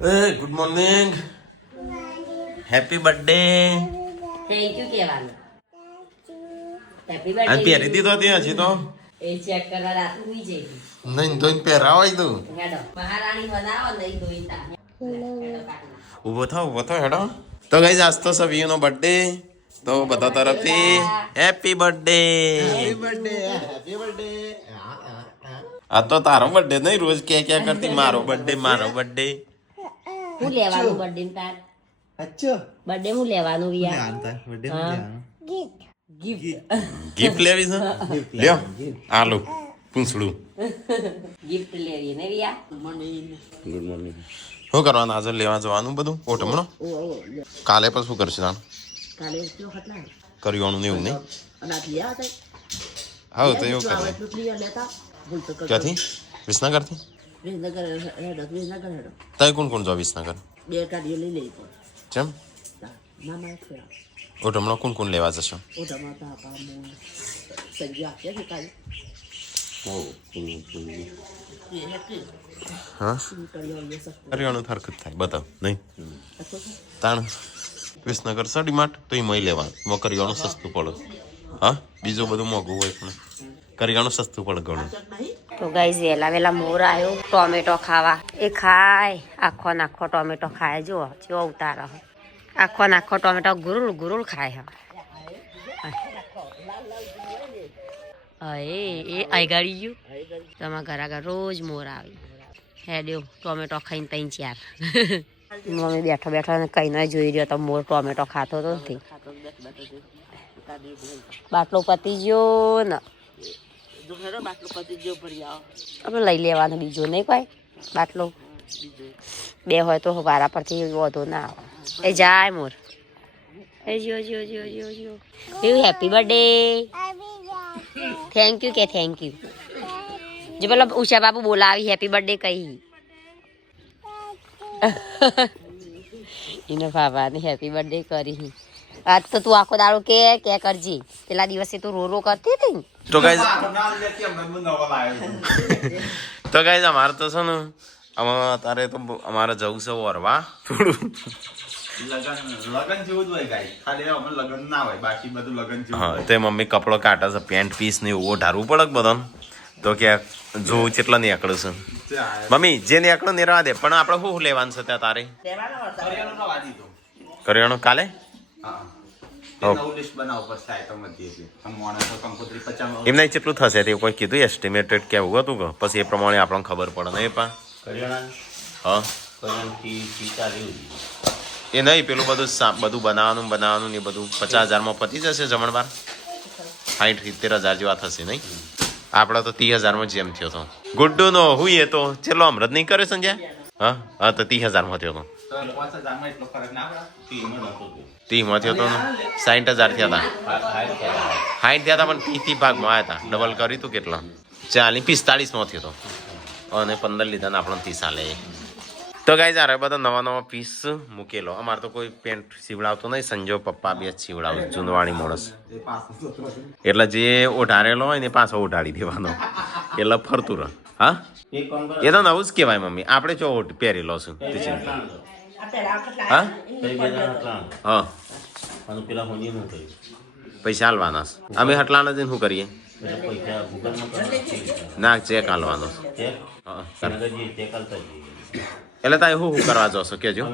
Good morning. Happy birthday. Thank you કહેવાનું. Happy અને birthday. પહેરી દીધો ત્યાં હજી તો એ ચેક કરવા રાત ઉઈ જઈ. નહીં ધોઈને પહેરાવાય તું. હેડો મહારાણી બનાવો નહીં ધોઈતા. હેડો કાઢના. ઊભો થાવ હેડો. તો ગાઈઝ આજ તો સવિયુનો બર્થડે. તો બધા તરફથી હેપી બર્થડે. આ તો તારો બર્થડે નહીં, રોજ ક્યાં કરતી મારો બર્થડે. હું લેવાનું બર્થડે તાર? અચ્છા બર્થડે હું લેવાનું યાર? જાણતા બર્થડે માં જાણો ગિફ્ટ. ગિફ્ટ લેવી છે? લ્યો આલુ પૂંછડું. ગિફ્ટ લેવી ને રિયા. Good morning. શું કરવાનું આજે? લેવા જવાનું બધું ઓટમણો. કાલે પણ શું કરશે તાણ? કાલે કયો હટલા કર્યું એવું નહીં. અને આ લિયા હતા. હા તો એવું કરે. એટલું લિયા લેતા ભૂલ તો ક્યાંથી? વિસનગરથી? વિસનગર હેડો. તય કોણ જો વિસનગર? બે ગાડીઓ લઈ લઈ પણ. જેમ ના ના છે. ઓટમણો કોણ લેવા જશો? ઓટામાં તો આપા મો સંજય આપ્યા છે કાલે. હા કરિયાણું હરકત થાય બતાવ નહીં તાણ વિસનગર સડી માટ તો એ મય લેવાનું. એમાં કરિયાણું સસ્તું પડે. હા બીજું બધું મોંઘું હોય પણ કરિયાણું સસ્તું પડે ઘણું. તો ગાઈઝ વેલા મોર આવ્યો ટોમેટો ખાવા. એ ખાય આખો નાખો ટોમેટો ખાય. જો જેવો ઉતારો આખો ટોમેટો ગુરુલ ખાય. હા એ આગાડી ગયું. તમારા ઘર આગળ રોજ મોર આવી હેડ્યો ટોમેટો ખાઈને 3-4. મમ્મી બેઠો ને કઈ ના જોઈ રહ્યો તો મોર ટોમેટો ખાતો તો નથી. બાટલો પતી ગયો ને આપણે લઈ લેવાનો બીજો નહીં કોઈ બાટલો. બે હોય તો વારા પરથી વધુ ના આવે. એ જાય મોર. એ જો એવું હેપી બર્થડે. થેન્ક યુ કે થેન્ક યુ. જો પેલા ઉષા બાપુ બોલાવી હેપી બર્થડે કહી. એને બાબાને હેપી બર્થડે કરી. આજ તો તું આખો દાડો કે કરજી. પેલા દિવસે તું રો કરતી હતી. તો ગાઈઝ અમારે તો છે ને તારે તો અમારે જવું છે વરવા થોડું. લગન જેવું જ હોય ગાય, ખાલી અમે લગન ના હોય, બાકી બધું લગન જેવું. હા તે મમ્મી કપડો કાઢે છે, પેન્ટ પીસ ને એવું ઢારવું પડે બધાને. તો કે જોવું કેટલા નીકળે છે. મમ્મી જે નીકળે ને રહેવા દે. પણ આપણે શું લેવાનું છે ત્યાં તારે? કરિયાણું કાલે એમ નહીં કેટલું થશે તે કોઈ કીધું એસ્ટિમેટેડ કેવું હતું કે પછી એ પ્રમાણે આપણને ખબર પડે નહીં. પણ હા એ નહીં પેલું બધું બનાવવાનું ને બધું 50,000 પતી જશે જમણવાર. 60-70,000 જેવા થશે નહીં? આપણે તો 30,000 જેમ થયો હતો. ગુડ્ડુ નો હું એ તો ચેલો અમૃત નહીં કર્યો સંજય. હા તો 30,000 થયો હતો. 30 થયો હતો 60,000 થયા હતા. 60 થયા હતા પણ 30 ભાગમાં આવ્યા હતા. ડબલ કર્યું હતું કેટલા 45 થયો હતો અને 15 લીધા ને આપણને 30 આલે. તો ગાઈઝ આ બધા નવા પીસ મૂકેલો. અમારે તો કોઈ પેન્ટ સીવડાવતો નહીં. સંજો પપ્પા બે સીવડાવે જૂનવાણી માણસ. એટલે જે ઓઢારેલો હોય ને પાછો ઓઢાડી દેવાનો એટલે ફરતું રહે. હા એ તો નવું જ કહેવાય મમ્મી. આપણે જો પહેરેલો છું હા હા પૈસા હાલવાના. અમે હટલાના જઈને શું કરીએ? ના ચેક હાલવાનો. એટલે તારે શું કરવા જશો કેજો?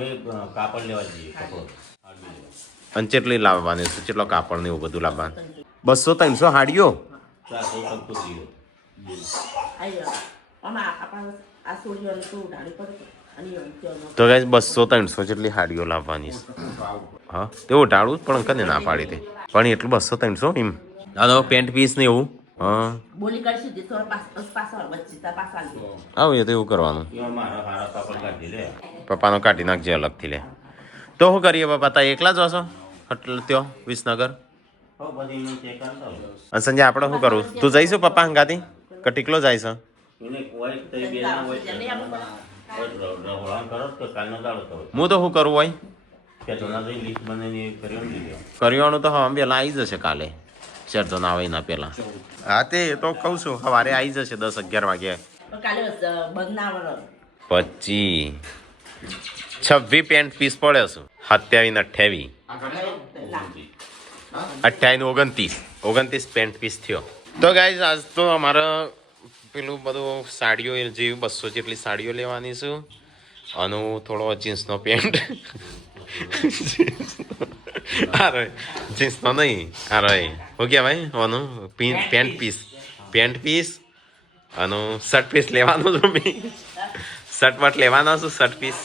અને કેટલી લાવવાની છે? કેટલો કાપડ ને એવું બધું લાવવાનું? 200-300 હાડીઓ. તો ગાઈઝ 200-300 જેટલી હાડીઓ લાવવાની છે. હા તે ઉઠાડવું પણ કને ના પાડી દે. પણ એટલું 200-300 એમ. હા પેન્ટ પીસ ને એવું. હા આવું એ તો એવું કરવાનું. પપ્પાનો કાઢી નાખજે અલગથી લે. તો શું કરીએ પપ્પા? તા એકલા જ હશો એટલે ત્યાં વિસનગર? અને સંજય આપણે શું કરવું? તું જઈશું પપ્પા હંગાથી કે ટીકલો જાય છે? હું તો શું કરવું હોય? કરિયાણું તો હા પેલા આવી જશે કાલે. શેરજન આવે એના પેલા. હા તે તો કહું છું સવારે આવી જશે 10-11 વાગે. 25 26 પેન્ટ પીસ પડ્યો છું 27 ને 28 28 ને 29 પેન્ટ પીસ થયો. તો ગાઈઝ આજ તો અમારે પેલું બધું સાડીઓ જેવી 200 જેટલી સાડીઓ લેવાની છું અને થોડો જીન્સનો પેન્ટ અરે જીન્સનો નહીં અરે શું કહેવાય આનું પેન્ટ પીસ અને શર્ટ પીસ લેવાનો છું મેં શર્ટ વટ લેવાનો છું શર્ટ પીસ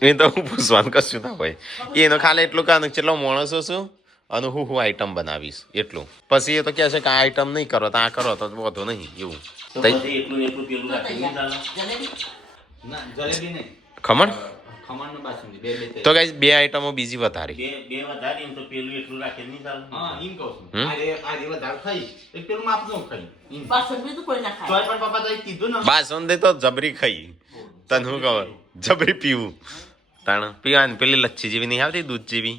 એ તો હું પૂછવાનું કશું ના હોય એનો ખાલી એટલું કાનું કેટલો માણસો છું અને હું આઈટમ બનાવીશ એટલું પછી એ તો કહે છે કે આ આઈટમ નહીં કરો તો આ કરો તો વધુ નહીં એવું ખમણ તો ગાઈસ 2 આઈટમો બીજી વધારી બાસુંદી તો જબરી ખાઈ તને શું ખબર જબરી પીવું તાણ પીવાની પેલી લચ્છી જેવી નહીં આવતી દૂધ જેવી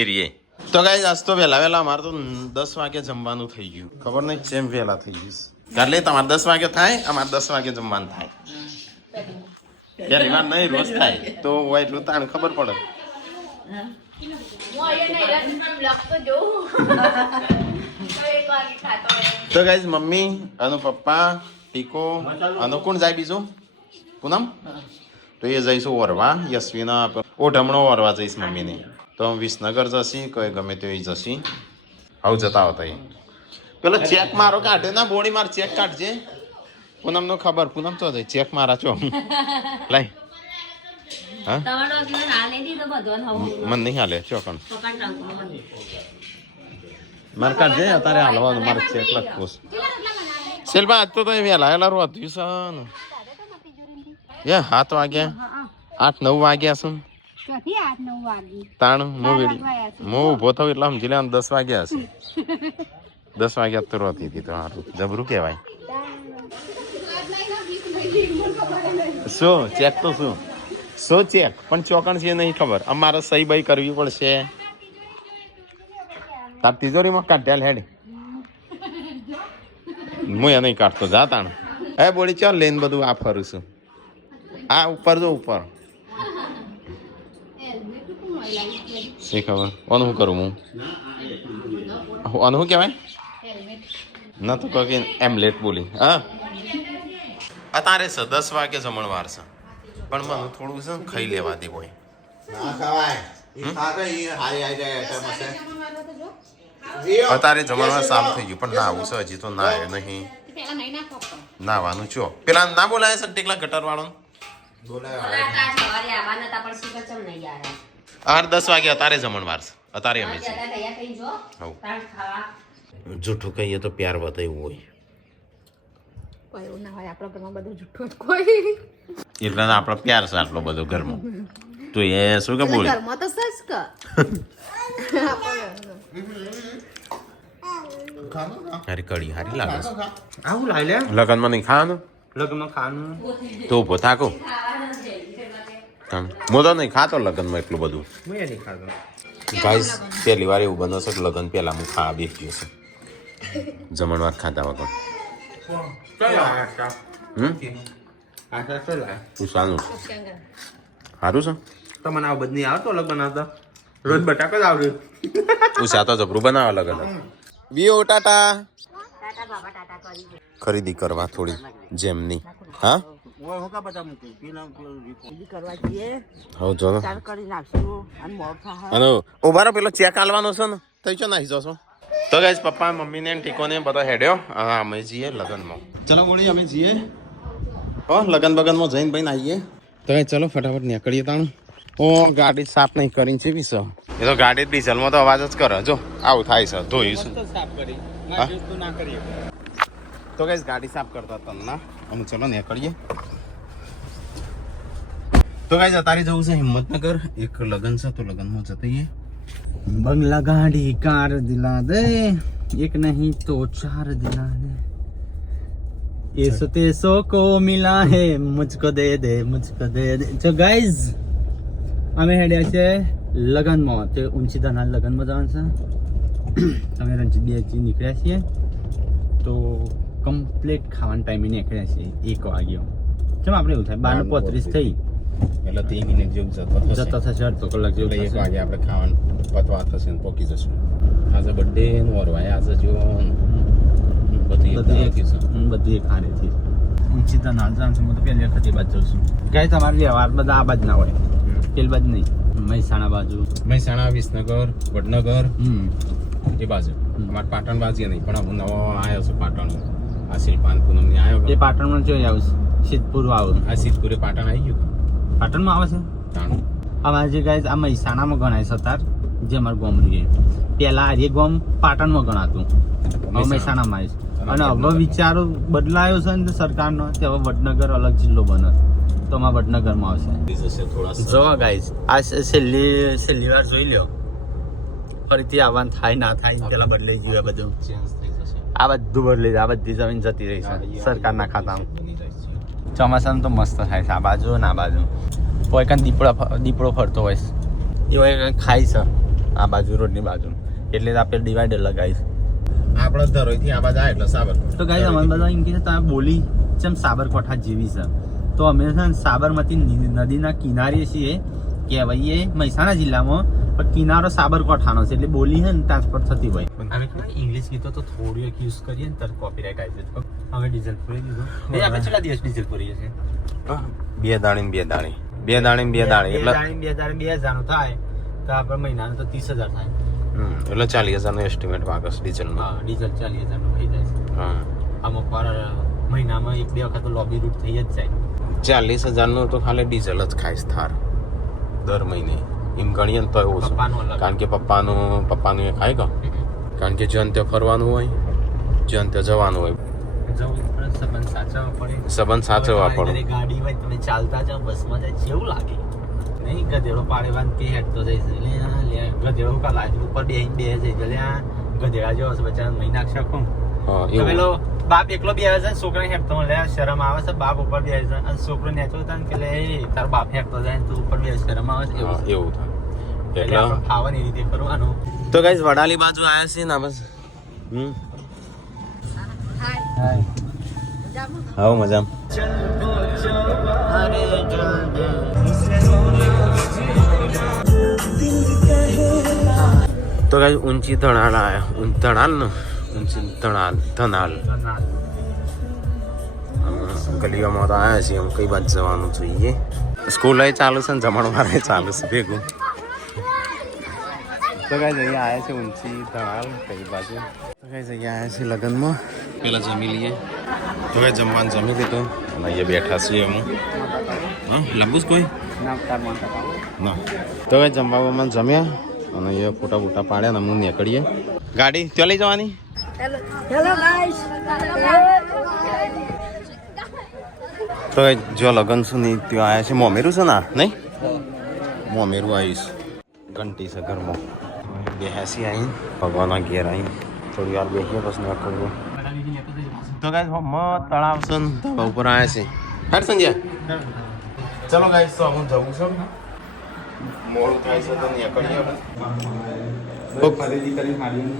એ રીએ. તો ગાઈસ આજ તો વહેલા અમારે તો 10 વાગે જમવાનું થઈ ગયું ખબર નહીં સેમ વહેલા થઈ ગયું એટલે તમારે 10 વાગે થાય અમારે 10 વાગે જમવાનું થાય પહેલી વાર નહીં રોજ થાય તો એટલું તાણ ખબર પડે. તો ગાઈસ મમ્મી અને પપ્પા ટીકો અને કોણ જાય બીજું પૂનમ તો એ જઈશું ઓરવા યશવીના ઓઢમણો ઓરવા જઈશ મમ્મીને તો વિસનગર જશી કોઈ ગમે તે જશી આવું જતા હોતા એ પેલો ચેક મારો કાઢે ના બોડી માર ચેક કાઢજે પૂનમ નો ખબર પૂનમ તો ચેક મારા છો લાઈ મને નહીં હાલે ચોકણ મારે કાઢજે અત્યારે હાલવાનું મારે ચેક લખવું શિલ્પા આજ તો વહેલા વહેલા રોધ્યું છે 7 વાગ્યા 8-9 વાગ્યા શું તાણ હું ઊભો થયો એટલે સમજી લે 10 વાગ્યા હશે 10 વાગ્યા તો રોતી હતી તો સારું જબરું કહેવાય. શું ચેક તો શું ચેક પણ ચોકણ છે નહીં ખબર અમારે સહી બહી કરવી પડશે તાર તિજોરીમાં કાઢ્યા હેડ હું એ નહીં કાઢતો જા તાણ હે બોડી ચાલ લઈને બધું આ ફરું છું આ ઉપર જો ઉપર શી ખબર ઓનું શું કરું હું ઓનું શું કહેવાય ના તો કહે એમલેટ બોલી હા અત્યારે છે 10 વાગે જમણવાર છે પણ મને થોડું છે ખાઈ લેવા દે હોય અત્યારે જમણવાર સામ થઈ ગયું પણ ના આવું છે હજી તો ના આવ્યો નહીં નાવાનું છો પેલા ના બોલાય છે ટેકલા ગટર વાળો 10 વાગે અત્યારે જમણવાર છે અત્યારે અમે જૂઠું કહીએ તો પ્યાર બતાવ્યું હોય એટલે આપણો પ્યાર છે આટલો બધો ઘરમાં તો એ શું કે બોલે હારી કડી હારી લાગે આવું લાઈ લે લગનમાં નહીં ખાવાનું લગ્નમાં ખાવાનું તો ઉભો થાકો હું તો નહીં ખાતો લગનમાં એટલું બધું હું એ નહીં ખાતો ગાઈસ પહેલી વાર એવું બનશે કે લગન પહેલા હું ખાવા બેસી જશે જમણવાર ખાતા વગર તું સારું સારું છે તમને આવું બધું નહીં આવતો અલગ બનાવતા રોજ બટાકા જ આવડે ઉષા તો જબરું બનાવે અલગ અલગ વીઓ ટાટા ખરીદી કરવા થોડી જેમની હા હવે જો અને ઉભા રહો પેલો ચેક આલવાનો છે ને તો ચો નાખી જશો તો ગાઈસ પપ્પા મમ્મી ને ટીકોને બધો હેડ્યો અમે જઈએ લગનમાં ચલો બોલી અમે જઈએ હો લગન બગનમાં જઈને ભાઈ આવીએ તો ચલો ફટાફટ નીકળીએ તાણું ઓ ગાડી સાફ નહીં કરીને છે વિસ એ તો ગાડી ડીઝલમાં તો અવાજ જ કરે જો આવું થાય છે ધોઈશું તો ગાઈસ ગાડી સાફ કરતા તન્ના અમે ચલો નીકળીએ તો ગાઈસ અત્યારે જવું છે હિંમતનગર એક લગન છે તો લગનમાં જઈએ बंगला गाड़ी कार दिला दे एक नहीं तो 4 दिला दे ऐसो तेसो को मिला है मुझको दे दे तो गाइस અમે હેડ્યા છે લગનમાં તે ઊંચી દાના લગનમાં જવાનું છે અમે રણજીત બે નીકળ્યા છીએ તો કમ્પ્લીટ ખાવાનો ટાઈમે નીકળ્યા છે 1 વાગ્યો. ચમ આપણે એવું થાય 12:35 થઈ એટલે 3 મિનિટ જેવું જતો થશે અડધો કલાક જેવું એટલે 1 થશે. વાગે આપણે ખાવાનું પતવા થશે ને પોકી જશું. આજે બર્થડે નું ઓરવાય આજે જો બધી બધી એક હારેથી ઊંચી તો ના જાણ છું. હું તો પહેલી વખત એ બાજુ જઉં છું. ગાય તમારે વ્યવહાર બધા આ બાજુ ના હોય, પેલી બાજુ નહીં. મહેસાણા બાજુ, મહેસાણા, વિસનગર, વડનગર એ બાજુ. અમારે પાટણ બાજુ નહીં, પણ હું નવો આવ્યો છું પાટણ. આ શિલ્પાન પૂનમની એ આવ્યો. પાટણમાં જોઈ આવું સિદ્ધપુર આવું. આ સિદ્ધપુરે પાટણ આવી ગયું. પાટણમાં આવે છે તાણું અમારે જે ગાય આ મહેસાણામાં ગણાય છે તાર જે અમારું ગામ રહીએ. પહેલા આ ગામ પાટણમાં ગણાતું, હવે મહેસાણામાં આવે છે. અને હવે વિચારો બદલાયો છે ને સરકારનો, કે હવે વડનગર અલગ જિલ્લો બને તો અમારે વડનગરમાં આવશે. જશે થોડા જો ગાઈઝ આ છેલ્લી વાર જોઈ લ્યો, ફરીથી આવવાનું થાય ના થાય પેલા બદલાઈ ગયું બધું. ચેન્જ થઈ જશે. આ બધું બદલાઈ જાય, આ બધી જમીન જતી રહી છે સરકારના ખાતામાં. ચોમાસામાં તો મસ્ત થાય છે આ બાજુ ને આ બાજુ. કોઈ કાંઈ દીપડો ફરતો હોય એ હોય ખાય છે આ બાજુ રોડની બાજુ, એટલે આપણે ડિવાઈડર લગાવીશ. આપણો ધરોઈથી આ બાજુ આવે એટલે સાબર. તો ગાઈઝ અમારે બધા એમ કહે છે તમે બોલી જેમ સાબરકાંઠા જેવી છે, તો અમે છે ને સાબરમતી નદીના કિનારે છીએ કહેવાય મહેસાણા જિલ્લામાં, પણ કિનારો સાબરકાંઠાનો છે એટલે બોલી છે ને ટ્રાન્સફર થતી હોય. અમે ઇંગ્લિશ ગીતો તો થોડું એક યુઝ કરીએ ને ત્યારે કોપીરાઇટ આવી જાય. હવે ડીઝલ પૂરી દીધું. આપણે કેટલા દિવસ ડીઝલ પૂરીએ છીએ? 2 દાણી ને 2 દાણી, 2 દાણી ને 2 દાણી એટલે 2,000 નું થાય તો આપણે મહિનાનું તો 30,000 થાય. એટલે 40,000 નો એસ્ટિમેટ વાગસ ડીઝલ નો. હા, ડીઝલ 40,000 નું થઈ જાય છે. હા, અમુક વાર મહિનામાં 1-2 વખત લોબી રૂટ થઈ જ જાય. 40,000 નું તો ખાલી ડીઝલ જ ખાઈશ થાર દર મહિને. એમ ગણીએ ને તો એવું છે, પપ્પાનું અલગ. કારણ કે પપ્પાનું એ ખાય કા, કારણ કે જ્યાં ત્યાં ફરવાનું હોય, જ્યાં ત્યાં જવાનું હોય, જવું પડે, સંબંધ સાચવવા પડે. સંબંધ સાચવવા હવે પડે. તમારી ગાડી હોય તમે ચાલતા જાઓ બસમાં જાય કેવું લાગે નહીં? ગધેડો પાડે વાન કે હેડતો જાય છે. ગધેડો કા લાગે ઉપર બે જઈ જાય. ગધેડા જેવો છે બચારા મહી નાખશે કોણ? હા, તો પેલો એવું. બાપ એકલો બે છે, છોકરા હેડતો લે શરમ આવે છે. બાપ ઉપર બે છે અને છોકરો નેચો થાય કે લે તાર બાપ હેડતો જાય તું ઉપર બે શરમ આવે છે. હા, એવું થાય. એટલે આપણે એટલે ખાવાની રીતે કરવાનું. તો ગાઈસ વડાલી બાજુ આવ્યા છે ને બસ. હા, મજામાં. તો ગાઈસ ઊંચી ધણાલ આવ્યા. ધણાલ ને ઊંચી ધનાલ ગલીઓમાં તો આવ્યા છીએ. કઈ બાજુ જવાનું જોઈએ? સ્કૂલ ચાલુ છે ને જમણવારે ચાલુ છે ભેગું. તો કઈ જગ્યા આવ્યા છે ઊંચી ધણાલ કઈ બાજુ? તો કઈ જગ્યા આવ્યા છે લગ્નમાં. પેલા જમી લઈએ. તો કઈ જમવાનું જમી લીધું અને અહીંયા બેઠા છીએ અમે. હા, લંબુ કોઈ ના. તો કઈ જમવામાં જમ્યા અને અહીંયા ફોટા બોટા પાડ્યા ને અમે નીકળીએ. ગાડી ત્યાં લઈ જવાની. Hello guys. તો જો લગન છું નહીં ત્યાં આવ્યા છે. મોમેરું છે ના નહીં? મોમેરું આવીશ. ઘંટી છે ઘરમાં. બેસી આવી ભગવાનના ઘેર આવી થોડી વાર બેસીએ પછી નીકળવું. તો ગાઈસ તળાવ છે ને ધાબા ઉપર આવ્યા છે. હાર સંજ્યા ચલો ગાઈસ તો હું જવું છું. મોડું થાય છે તો નીકળીએ. ખરીદી કરી મારી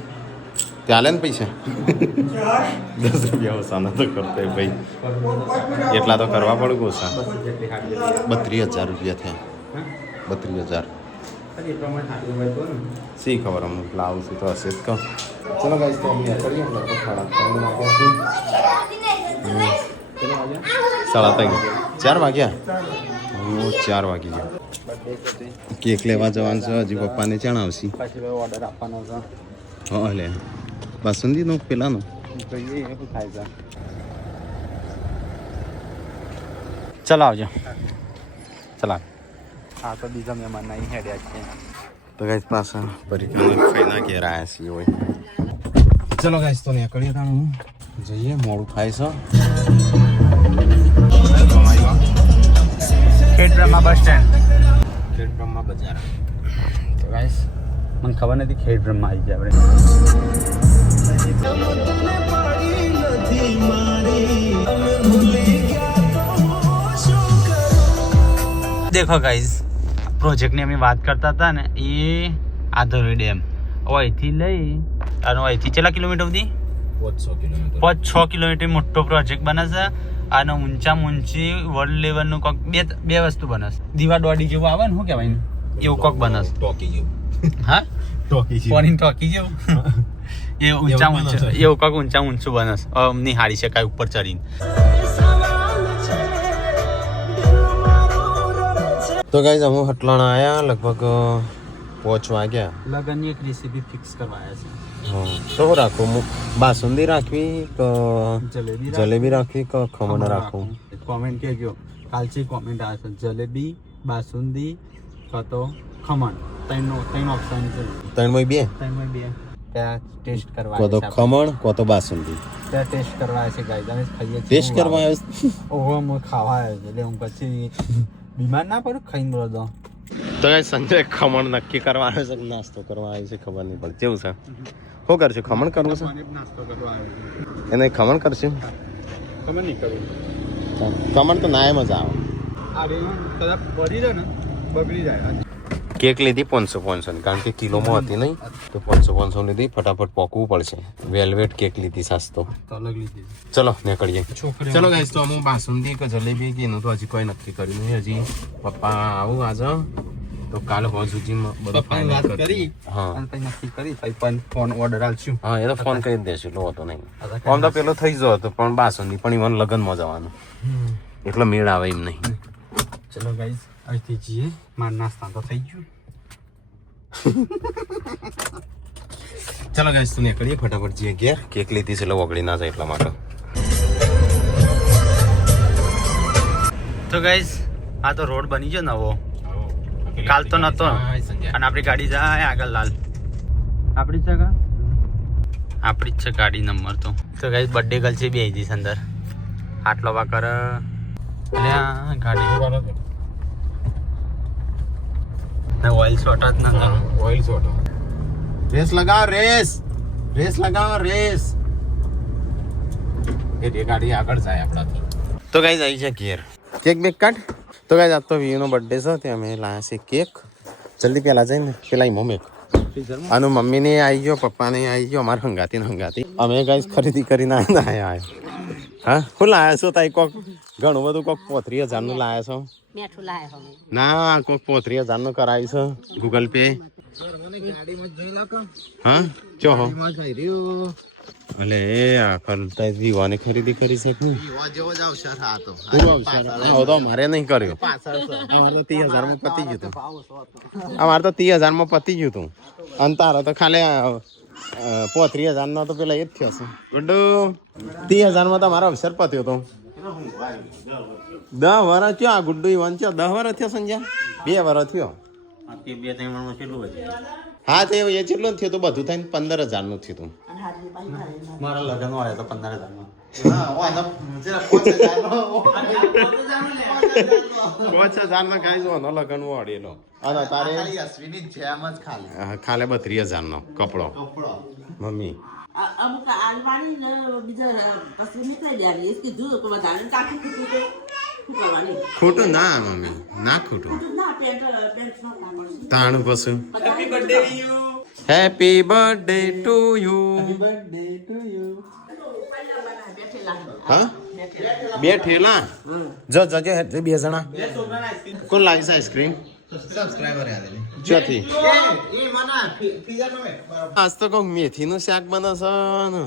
ત્યાં લે ને પૈસા 10 રૂપિયા ઓછાના તો કરતો ભાઈ. એટલા તો કરવા પડે ઓછા. 32,000 રૂપિયા થયા. 32,000 સી ખબર અમુક લાવું છું તો હશે જ કહું. ચલો ગાઈસ તો અમે કરીએ ને લગભગ 3:30 વાગ્યા. 4 વાગી ગયા. કેક લેવા જવાનું છે. હજી પપ્પાને જણાવશી. પછી ઓર્ડર આપવાનો છે. હા લે બાસુંદીનો પેલાનો જોઈએ શું થાય છે. ચલો આવજો. ચલો હા તો બીજા મહેમાન નહીં હેડ્યા છે. તો ગાઈસ પાછા પરિક્રમા ફાઈના ઘેર આવ્યા છીએ હોય. ચલો ગાઈસ તો નીકળીએ તાણ જઈએ. મોડું થાય છે. Khedbrahma bus stand. ખેડબ્રહ્મા બજાર. તો ગાઈસ મને ખબર નથી ખેડબ્રહ્મા આવી જાય આપણે. દેખો ગાઈસ પ્રોજેક્ટની અમે વાત કરતા હતા ને એ આધોરી ડેમ અહીંથી લઈ અને અહીંથી કેટલા કિલોમીટર સુધી 5-6 કિલોમીટર મોટો પ્રોજેક્ટ બને છે અને ઊંચામાં ઊંચી વર્લ્ડ લેવલનું કોક બે વસ્તુ બને છે. દીવા દોડી જેવું આવે ને શું કહેવાય ને એવું કોક બને છે. હા ફોરીન ટોકી જેવું એ ઊંચા ઊંચું એવું કોક ઊંચા ઊંચું બને છે. અમની હારી શકાય ઉપર ચડીને. તો ગાઈઝ અમે હટલાણા આયા લગભગ 5 વાગ્યા. લગનની એક રેસીપી ફિક્સ કરવા આવ્યા છે. તો રાખું બાસુંદી રાખવી કે જલેબી જલેબી રાખવી કે ખમણ રાખવું? કોમેન્ટ કેજો. કાલથી કોમેન્ટ આવે છે જલેબી, બાસુંદી કાં તો ખમણ. ત્રણ ઓપ્શન છે. ત્રણમાં બે ત્યાં ટેસ્ટ કરવા કો તો ખમણ કો તો બાસુંદી ત્યાં ટેસ્ટ કરવા આવે છે ગાઈઝ. અમે ખાઈએ છીએ. ટેસ્ટ કરવા આવ્યો? ઓહો હું ખાવા આવ્યો છું એટલે હું પછી બીમાર ના પડું ખાઈને બોલો તો. તો ગાઈઝ સંજય ખમણ નક્કી કરવા આવ્યો છે કે નાસ્તો કરવા આવ્યો છે ખબર નહીં પડે. કેવું છે? શું કરશું? ખમણ કરવું છે? નાસ્તો કરવા આવ્યો એને ખમણ કરશું? ખબર નહીં કરવું. ખમણ તો ના એમ જ આવે. આ રેલો કદાચ પડી જાય ને બગડી જાય. કેક લીધી 500 ની કારણ કે કિલોમાં હતી નહીં તો 500 લીધી. ફટાફટ પોકવું પડશે. વેલ્વેટ કેક લીધી સસ્તો. તો અલગ લીધી. ચલો નીકળીએ. ચલો ગાઈસ તો હું બાસુંદી કે જલેબી કે એનું તો હજી કોઈ નક્કી કર્યું નહીં. હજી પપ્પા આવું આજે તો કાલ હોજ સુધીમાં બધું ફાઇનલ કરી. હા અને પછી નક્કી કરી પછી ફોન ઓર્ડર આલશું. હા એ તો ફોન કરી દેશું. લો હતો નહીં આમ તો પેલો થઈ ગયો હતો પણ બાસુંદી પણ ઈવન લગ્નમાં જવાનું એટલો મેળ આવે એમ નહીં. ચલો ગાઈસ અહીંથી જઈએ. માર નાસ્તા તો થઈ ગયું. ચલો ગાઈસ તો નીકળીએ ફટાફટ જઈએ ઘેર. કેક લીધી છે એટલે ઓગળી ના જાય એટલા માટે. તો ગાઈસ આ તો રોડ બની ગયો નવો. કાલ તો નતો અને આપણી ગાડી જાય આગળ લાલ. આપણી છે કા? આપણી જ છે ગાડી નંબર તો. તો ગાઈસ બર્થડે ગર્લ છે બે જઈશ અંદર. આટલો વાકર ગાડી ઓઇલ શોટ જ ના ઓઇલ શોટ. રેસ લગાવો રેસ રેસ. એ ગાડી આગળ જાય આપણાથી. તો ગાઈસ આવી છે ઘેર. કેક બેક કાઢ. તો ગાઈસ આજ તો વીનો બર્થડે છે ત્યાં અમે લાયા છે કેક. જલ્દી પેલા જાય ને પેલા મોમેક આનું મમ્મીને આવી ગયો, પપ્પાને આવી ગયો, અમારે હંગાતી અમે ગાઈસ ખરીદી કરીને આવ્યા. હા શું લાયા છો તાઈ? કોક ઘણું બધું કોક 35,000 નું લાયા છો? મેઠું લાયા હવે. ના કોક 35,000 નું કરાવી છે ગૂગલ પે. હા ચો હો અલે આ કરતા દીવાની ખરીદી કરી છે કે તો મારે નહીં કર્યો. અમારે તો 30,000 માં પતી ગયું હતું. અમારે તો 30,000 માં પતી ગયું હતું અને તારો તો ખાલી 35,000 નો તો પેલા એ જ થયો છે. ગુડ્ડુ 30,000 માં તો મારો અવસર પત્યો હતો. 10 વર્ષ થયો આ ગુડ્ડુ ઈવન થયો. 10 વર્ષ થયો સંજ્યા? 2 વર્ષ થયો. હા તે એ કેટલું થયું હતું? બધું થઈને 15,000 નું થયું હતું. મારા લગ્ન આવ્યા તો 15,000 માં. 5,000 નો કાંઈ જોવાનો લગ્ન વાળેલો અને તારે ખાલે 32,000 નો કપડો મમ્મી. અમુક આલવાની ને બીજા પછી નીકળી જાય કે જો તો વધારે કાકી કીધું ખોટું ના મમ્મી ના ખોટું ના પેન્ટ નો કામ તાણું પછી હેપી બર્થડે ટુ યુ. હા બે ઠેલા જો જજો હે 2 જણા કોણ લાવી છે આઈસ્ક્રીમ? ચોથી આજ તો કહું મેથીનું શાક બને છે ને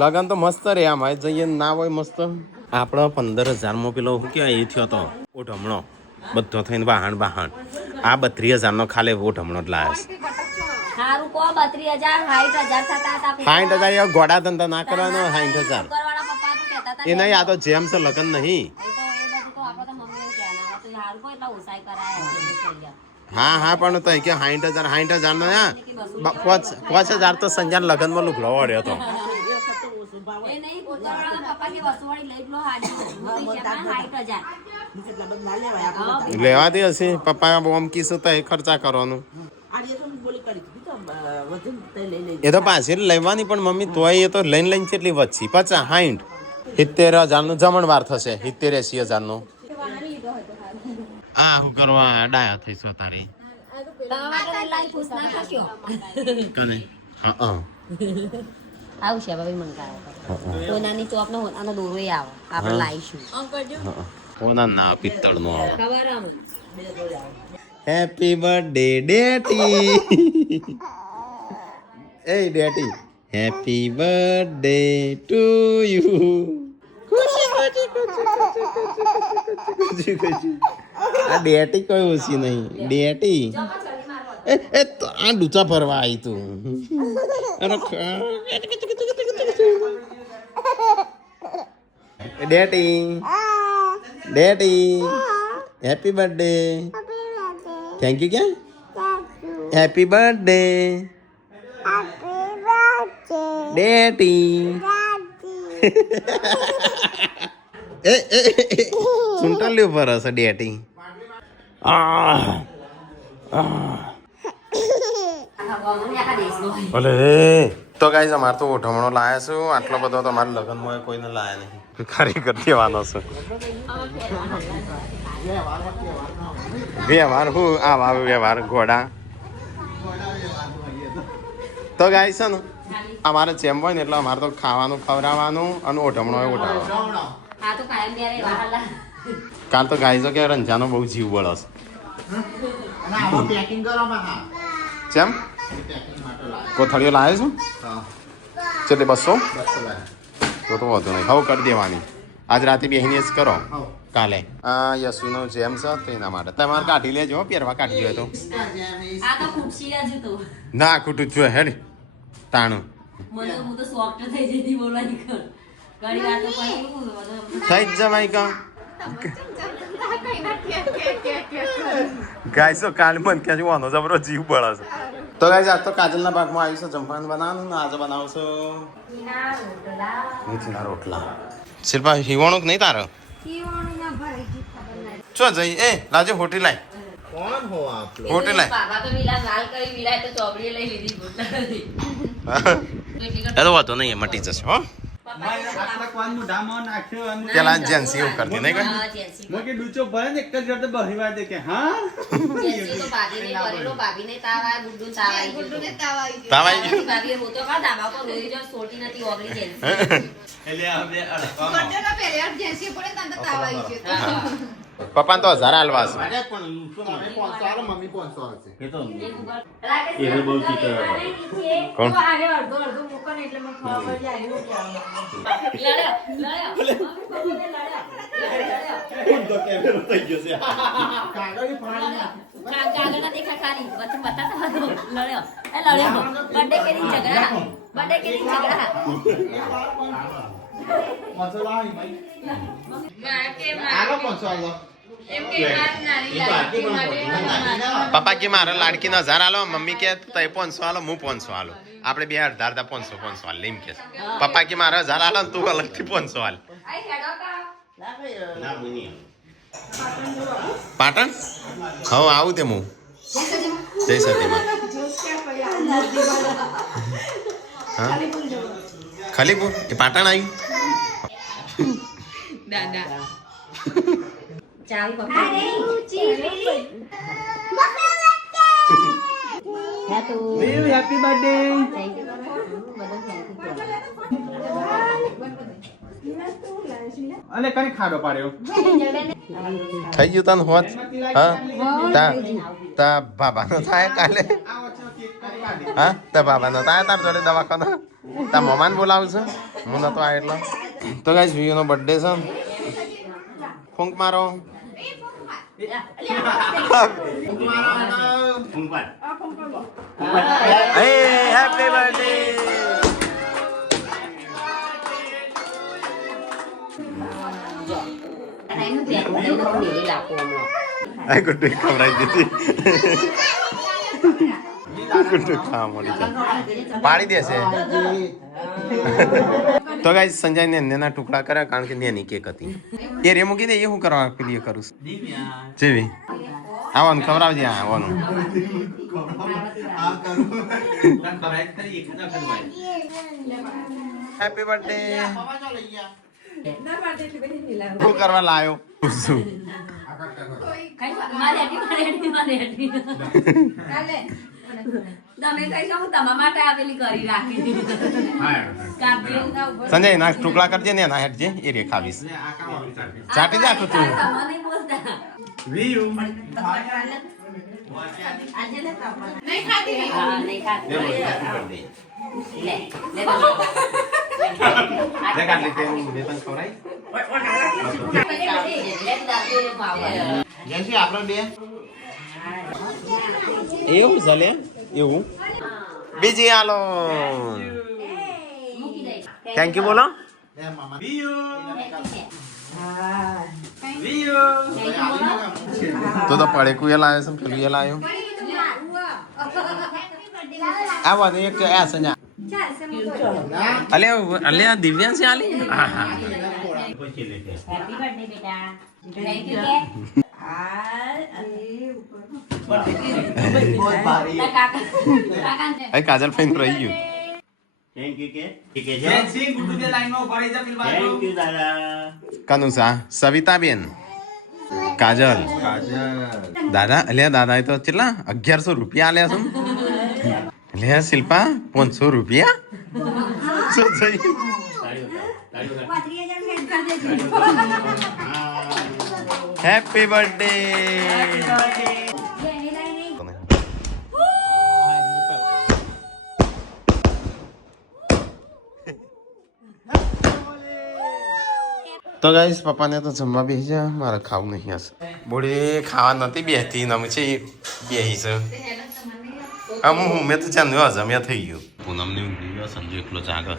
લગન તો મસ્ત રે આમ જઈએ ના હોય મસ્ત. આપણો 15,000 માં પેલો શું કહેવાય એ થયો હતો ઓટ હમણો બધો થઈને બહાણ આ 32,000 નો ખાલી ઓટ હમણો જ લાવ્યો છે. હારું કો 32,000 60,000 થતા હતા. 60,000 ગોડા ધંધા ના કરવાનો. 60,000 ઉપરવાળા પપ્પા તો કહેતા હતા એ નહીં આ તો જેમ છે લગન નહીં. એ તો આપણે તો મમ્મીને કહેવાના તો હારું કો એટલા ઓસાઈ કરાયા. હા પણ તો કે 60,000 નો 5,000 તો સંજાન લગનમાં લુગડો વળ્યો હતો. એ નહીં ઉપરવાળા પપ્પા કે વસુવાળી લઈ લો હાડી 60,000 લેવાતી હશે પપ્પા બોમ કીશું તો એ ખર્ચા કરવાનું. એ તો પાછી લેવાની પણ મમ્મી તોય એ તો લઈને કેટલી વધશે? 50 60 70,000 નું જમણવાર થશે. 70-80,000 નું આ શું કરવા ડાયા થઈશું તારી આવશે ભાઈ મંગાવો સોનાની તો આપણે સોનાનો દોરો આવે આપણે લાવીશું કોના ના પિત્તળનો આવે ખબર આમ હેપી બર્થડે ડેટી એ ડેટી હેપી બર્થડે ટુ યુ આ ડેટી કોઈ ઓછી નહીં ડેટી એ તો આ ડૂચા ફરવા આવી તું ડેટી ડેટી હેપી બર્થડે થેન્ક યુ ક્યાં હેપી બર્થડે ડેટી સુંટા લ્યો પર હશે ડેટી ભલે તો ગાઈઝ અમારે તો ઓઢમણો લાયા છું આટલો બધો તો મારા લગ્નમાં કોઈને લાયા નહીં ખરેખર દેવાનો છે વ્યવહાર હું આ વ્યવહાર ઘોડા તો ગાઈઝ છે ને અમારે ચેમ હોય ને એટલે અમારે તો ખાવાનું ખવડાવવાનું અને ઓઢમણો ઓઢાવવાનો કાલ તો ગાઈઝો કે રંજાનો બહુ જીવ બળસ ચેમ કોથળીઓ લાવે છું ચેટલે 200 તો વધુ નહીં હવે કરી દેવાની આજ રાતે બેહીને જ કરો કાલે યશુનો જેમ છે તો એના માટે તમારે કાઢી લેજો પહેરવા કાઢી જોઈએ તો ના ખૂટું જોઈએ હેડ તાણું થઈ જ જવાય કા ગાઈસો કાલ મન કે જોવાનો જબરો જીવ બળે છે તો ગાઈસ આજ તો કાજલના ભાગમાં આવ્યું છે જમવાનું બનાવવાનું ને આજે બનાવશો મેથીના રોટલા શિલ્પા હિવાણું નહીં તારો ચો જઈ એ લાજે હોટી લાય કોણ હો આપ હોટી લાય એ તો વાતો નહીં મટી જશે હો આટલા કોણ મુઢામાં નાખ્યો અને પેલા જેન્સી એવું કરતી નહીં કઈ મોકે ડૂચો ભરે ને એક જ જોડે બહી વાર દે કે હા તાવાઈ એટલે હવે પપ્પા તો 1000 હાલવા છે કોણ પપ્પા કે મારા લાડકી 1000 હાલો મમ્મી કે તય 500 હાલો હું 500 હાલો આપણે બે અડધા 500 હાલ એમ કે પપ્પા કે મારા 1000 હાલો તું અલગથી 500 હાલ પાટણ હા આવું તે હું જય સતીમાં હા ખલીપુર એ પાટણ આવ્યું હેપી બર્થડે અને કઈ ખાડો પાડ્યો થઈ ગયું તને હોત હા તા બાબાનો થાય કાલે હા તા બાબાનો થાય તાર જોડે દવાખાના તા મમાન બોલાવું છું હું નતો આ એટલો તો ગાઈસ વિયોનો બર્થડે છે ફૂંક મારો હેપી બર્થડે આ ગુડ્ડુ ખવડાવી દીધી ગુડ્ડુ ખાવા મળી જાય પાડી દેશે તો ગાઈસ સંજય ને નેના ટુકડા કર્યા કારણ કે નેની કેક હતી એ રે મૂકી દે એ શું કરવા પેલી કરું જેવી આવવાનું ખવડાવજે આવવાનું હેપી બર્થડે શું કરવા લાયો શું તમે કઈ હું તમારા માટે આવેલી કરી રાખી સંજય ના ટુકડા કરજે ને એના હેઠ જે એ રે ખાવીશ ચાટી જા તું તમને બોલતા આજે લે કાપડ નહીં ખાતી લે કાટલી તેનું વેતન ખવરાય જેસી આપણો બે એવું ચાલે એવું બીજી હાલો થેન્ક યુ બોલો તો પડે કુએ લાવ્યો છે પેલું એ લાવ્યો આવા દે એક આ સંજા અલે આ દિવ્યાંશ આલી હા હા હેપી બર્થડે બેટા thank you A Kajal fan રહી ગયું કનુસા સવિતાબેન કાજલ દાદા અલ્યા દાદા તો કેટલા 1100 રૂપિયા આલ્યા છું અલ્યા શિલ્પા 500 રૂપિયા શું થઈ હેપી બર્થડે તો ગાઈસ પપ્પાને તો જમવા બેસી જા મારે ખાવું નહીં હશે બોડી ખાવા નથી બેસતી ને અમે છે બેસી છે મેં તો ચાંદ્યો હશે મેં થઈ ગયું પૂનમને ઊંઘી ગયો સંજુ એકલો જાગર